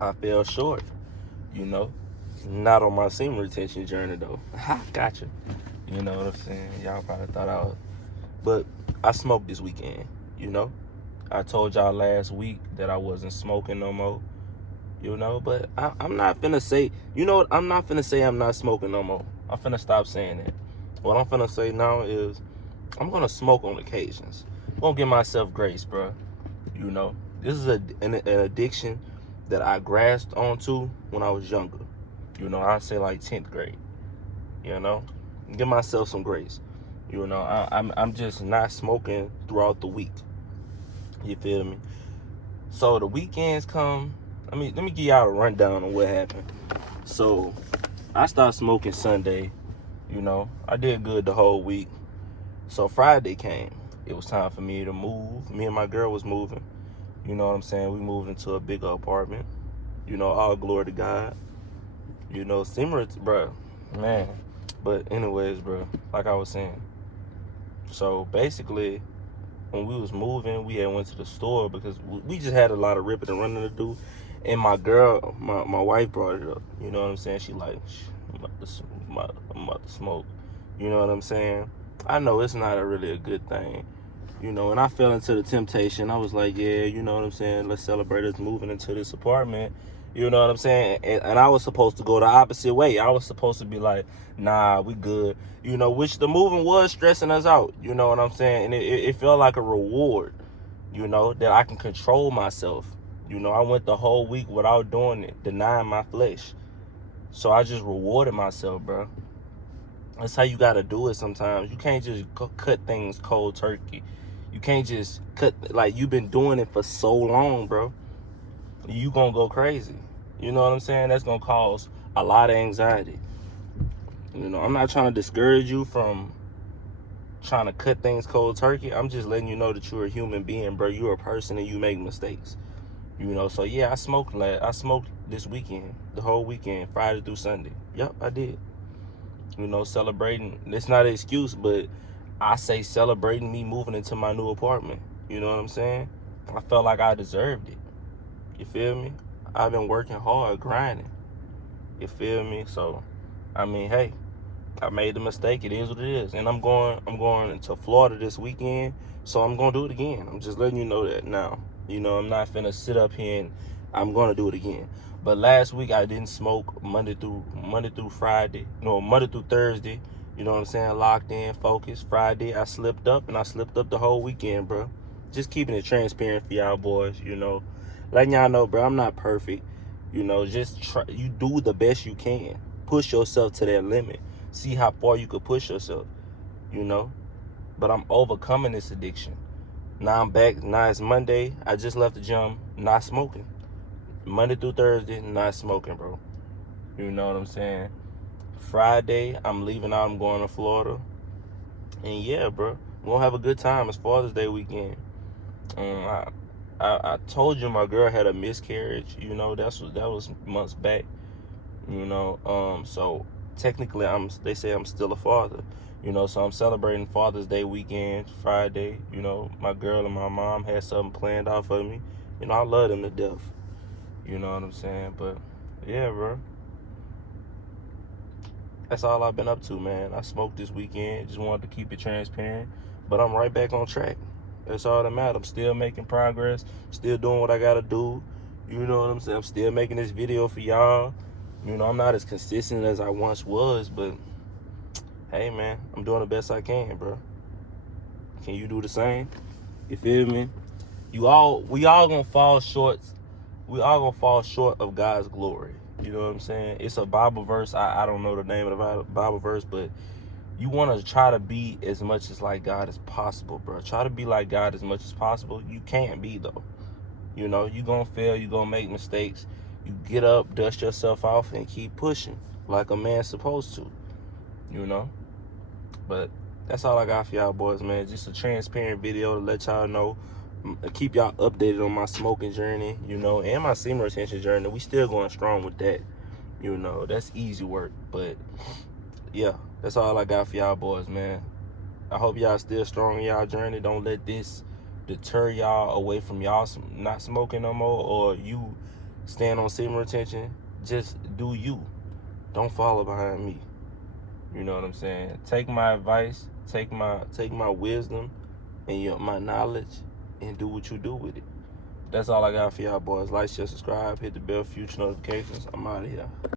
I fell short, you know. Not on my semen retention journey though. Ha, gotcha. You know what I'm saying? Y'all probably thought I was, but I smoked this weekend. You know, I told y'all last week that I wasn't smoking no more. You know, but I'm not finna say. You know what? I'm not finna say I'm not smoking no more. I'm finna stop saying that. What I'm finna say now is I'm gonna smoke on occasions. I'm gonna give myself grace, bro. You know, this is an addiction that I grasped onto when I was younger. You know, I'd say like 10th grade. You know, give myself some grace. You know, I'm just not smoking throughout the week. You feel me? So the weekends come. Let me give y'all a rundown on what happened. So I started smoking Sunday. You know, I did good the whole week. So Friday came. It was time for me to move. Me and my girl was moving. You know what I'm saying? We moved into a bigger apartment. You know, all glory to God. You know, Simmer, bro, man. But anyways, bro, like I was saying. So basically, when we was moving, we had went to the store because we just had a lot of ripping and running to do. And my girl, my wife brought it up. You know what I'm saying? She like, I'm about to smoke. You know what I'm saying? I know it's not really a good thing. You know, and I fell into the temptation. I was like, yeah, you know what I'm saying? Let's celebrate us moving into this apartment. You know what I'm saying? And I was supposed to go the opposite way. I was supposed to be like, nah, we good. You know, which the moving was stressing us out. You know what I'm saying? And it felt like a reward, you know, that I can control myself. You know, I went the whole week without doing it, denying my flesh. So I just rewarded myself, bro. That's how you got to do it sometimes. You can't just cut things cold turkey. You can't just cut, like, you've been doing it for so long, bro. You gonna go crazy. You know what I'm saying? That's gonna cause a lot of anxiety. You know, I'm not trying to discourage you from trying to cut things cold turkey. I'm just letting you know that you're a human being, bro. You're a person and you make mistakes. You know, so yeah, I smoked this weekend, the whole weekend, Friday through Sunday. Yep, I did. You know, celebrating. It's not an excuse, but I say celebrating me moving into my new apartment. You know what I'm saying? I felt like I deserved it. You feel me? I've been working hard, grinding. You feel me? So, hey, I made the mistake. It is what it is. And I'm going to Florida this weekend, so I'm gonna do it again. I'm just letting you know that now. You know, I'm not finna sit up here and I'm gonna do it again. But last week I didn't smoke Monday through Friday. No, Monday through Thursday. You know what I'm saying? Locked in, focused. Friday I slipped up, and I slipped up the whole weekend, bro. Just keeping it transparent for y'all boys, you know. Letting y'all know, bro, I'm not perfect. You know, just try. You do the best you can. Push yourself to that limit. See how far you could push yourself, you know. But I'm overcoming this addiction. Now I'm back. Now it's Monday. I just left the gym, not smoking. Monday through Thursday, not smoking, bro. You know what I'm saying? Friday, I'm leaving out. I'm going to Florida. And yeah, bro, we're going to have a good time. It's Father's Day weekend. I told you my girl had a miscarriage. You know, that was months back. You know, so technically they say I'm still a father. You know, so I'm celebrating Father's Day weekend, Friday. You know, my girl and my mom had something planned out for me. You know, I love them to death. You know what I'm saying? But yeah, bro. That's all I've been up to, man. I smoked this weekend. Just wanted to keep it transparent. But I'm right back on track. That's all that matters. I'm still making progress. Still doing what I gotta do. You know what I'm saying? I'm still making this video for y'all. You know, I'm not as consistent as I once was, but hey, man, I'm doing the best I can, bro. Can you do the same? You feel me? We all gonna fall short. We all gonna fall short of God's glory. You know what I'm saying? It's a Bible verse. I don't know the name of the Bible verse, but you want to try to be as much as like God as possible, bro. Try to be like God as much as possible. You can't be, though. You know, you gonna fail. You gonna make mistakes. You get up, dust yourself off, and keep pushing like a man's supposed to. You know? But that's all I got for y'all boys, man. Just a transparent video to let y'all know. Keep y'all updated on my smoking journey, you know, and my semen retention journey. We still going strong with that. You know, that's easy work. But yeah, that's all I got for y'all boys, man. I hope y'all still strong in y'all journey. Don't let this deter y'all away from y'all not smoking no more, or you stand on semen retention, just do you. Don't follow behind me. You know what I'm saying? Take my advice, take my wisdom and my knowledge, and do what you do with it. That's all I got for y'all boys. Like, share, subscribe, hit the bell for future notifications. I'm out of here.